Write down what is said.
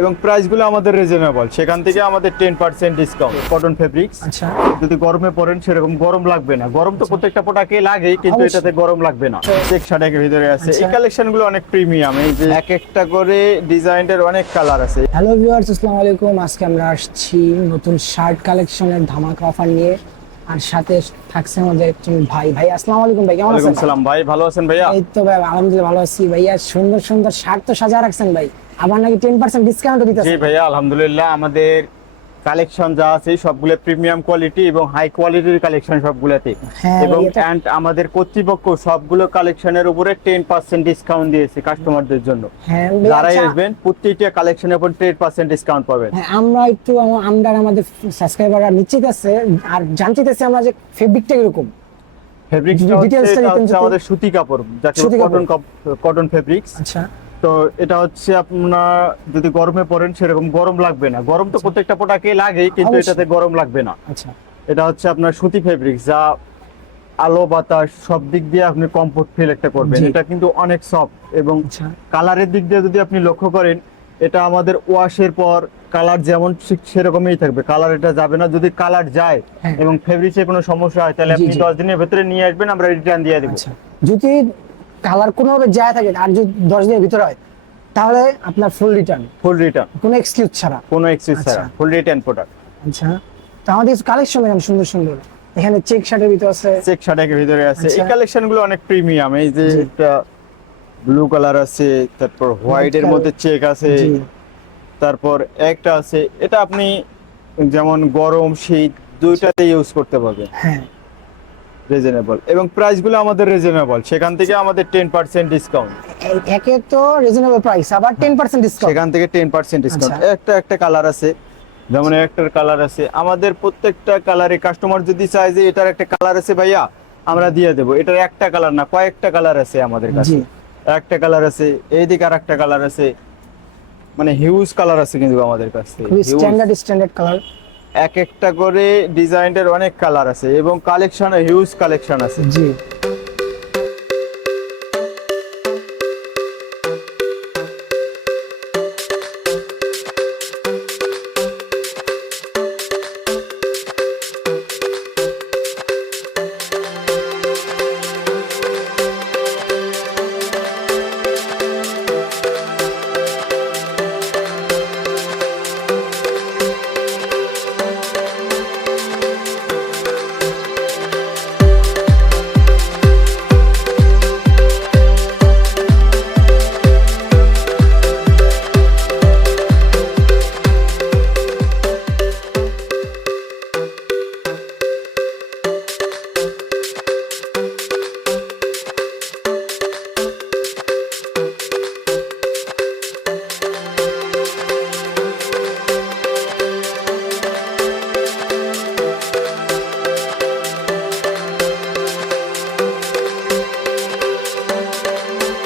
এবং প্রাইসগুলো আমাদের রিজনেবল সেখান থেকে আমাদের ten percent discount cotton fabrics আচ্ছা। যদি গরমে পরেন সেরকম গরম লাগবে না। গরম তো প্রত্যেকটা প্রোডাক্টে লাগেই কিন্তু এটাতে গরম লাগবে না। চেক শার্টের ভিতরে আছে। এই আচ্ছা। কালেকশনগুলো অনেক প্রিমিয়াম এই যে এক একটা করে ডিজাইনের অনেক কালার আছে। হ্যালো ভিউয়ার্স আসসালামু আলাইকুম। আজকে আমরা আসছি নতুন শার্ট কালেকশনের ধামাকা অফার নিয়ে। আর সাথে থাকছে আমাদের ভাই। ভাই আসসালামু আলাইকুম ভাই কেমন আছেন? সালাম ভাই ভালো আছেন ভাইয়া? এই তো ভাই আলহামদুলিল্লাহ ভালো আছি ভাইয়া। সুন্দর সুন্দর শার্ট তো সাজা রাখছেন ভাই। আবার নাকি টেন পার্সেন্ট ডিসকাউন্ট জি ভাইয়া আলহামদুলিল্লাহ আমাদের কালেকশন যা আছে সবগুলো প্রিমিয়াম কোয়ালিটি এবং হাই কোয়ালিটির কালেকশন সবগুলোতে। হ্যাঁ, এবং and আমাদের কর্তৃপক্ষ সবগুলো কালেকশনের উপরে টেন পার্সেন্ট ডিসকাউন্ট দিয়েছে কাস্টমারদের জন্য। হ্যাঁ যারাই আচ্ছা, আসবেন প্রত্যেকটা কালেকশনের উপর টেন পার্সেন্ট ডিসকাউন্ট পাবেন। হ্যাঁ, আমরা একটু আম- আমরা আমাদের সাবস্ক্রাইবাররা নিশ্চিত আছে আর জানতে চাইছি আমরা যে ফেব্রিকটা এরকম ফেব্রিক্স details টা দিতেন আমাদের সুতি কাপড় যাকে কটন কটন ফেব্রিক্স আচ্ছা। তো এটা হচ্ছে আপনার যদি গরমে পরেন সেরকম গরম লাগবে না। গরম তো প্রত্যেকটা প্রোডাক্টে লাগেই কিন্তু এটাতে গরম লাগবে না। আচ্ছা। এটা হচ্ছে আপনার সুতি ফেব্রিক যা আলো বাতাস সব দিক দিয়ে আপনি কমফোর্ট ফিল একটা করবেন। এটা কিন্তু অনেক সফট এবং আচ্ছা। কালারের দিক দিয়ে যদি আপনি লক্ষ্য করেন এটা আমাদের ওয়াশের পর কালার যেমন ঠিক সেরকমই থাকবে। কালার এটা যাবে না। যদি কালার যায় হ্যাঁ। এবং ফেব্রিক্সে কোনো সমস্যা হয় তাহলে আপনি। দশ দিনের ভেতরে নিয়ে আসবেন আমরা রিটার্ন দিয়ে দেবো। আচ্ছা। যদি কালার কোনোভাবে যায় থাকে আর যদি দশ দিনের ভিতরে হয় তাহলে আপনার ফুল রিটার্ন ফুল রিটার্ন কোনো এক্সকিউজ ছাড়া। কোনো এক্সকিউজ ছাড়া। আচ্ছা। ফুল রিটার্ন প্রোডাক্ট আচ্ছা। তো আমাদের কালেকশন দেখেন সুন্দর সুন্দর। এখানে চেক শার্টের ভিতরে আছে। চেক শার্টের ভিতরে আছে। আচ্ছা। এই কালেকশনগুলো অনেক প্রিমিয়াম এই যে একটা ব্লু কালার আছে তারপর হোয়াইট এর মধ্যে চেক আছে। তারপর একটা আছে। এটা আপনি যেমন গরম শীত দুইটাতে ইউজ করতে পারবেন। হ্যাঁ। রিজনেবল এবং প্রাইসগুলো আমাদের রিজনেবল সেখান থেকে আমাদের টেন পার্সেন্ট ডিসকাউন্ট এ- একে তো রিজনেবল প্রাইস আবার টেন পার্সেন্ট ডিসকাউন্ট সেখান থেকে টেন পার্সেন্ট ডিসকাউন্ট আচ্ছা। একটা একটা কালার আছে। যেমন একটার কালার আছে। আমাদের প্রত্যেকটা কালারে কাস্টমার যদি চায় যে এটার একটা কালার আছে ভাইয়া আমরা দিয়ে দেবো। এটার একটা কালার না কয়েকটা কালার আছে আমাদের কাছে। একটা কালার আছে এইদিকে আর একটা কালার আছে। মানে হিউজ কালার আছে কিন্তু আমাদের কাছে। স্ট্যান্ডার্ড স্ট্যান্ডার্ড কালার এক একটা করে ডিজাইনের অনেক কালার আছে এবং কালেকশন হিউজ কালেকশন আছে। জি।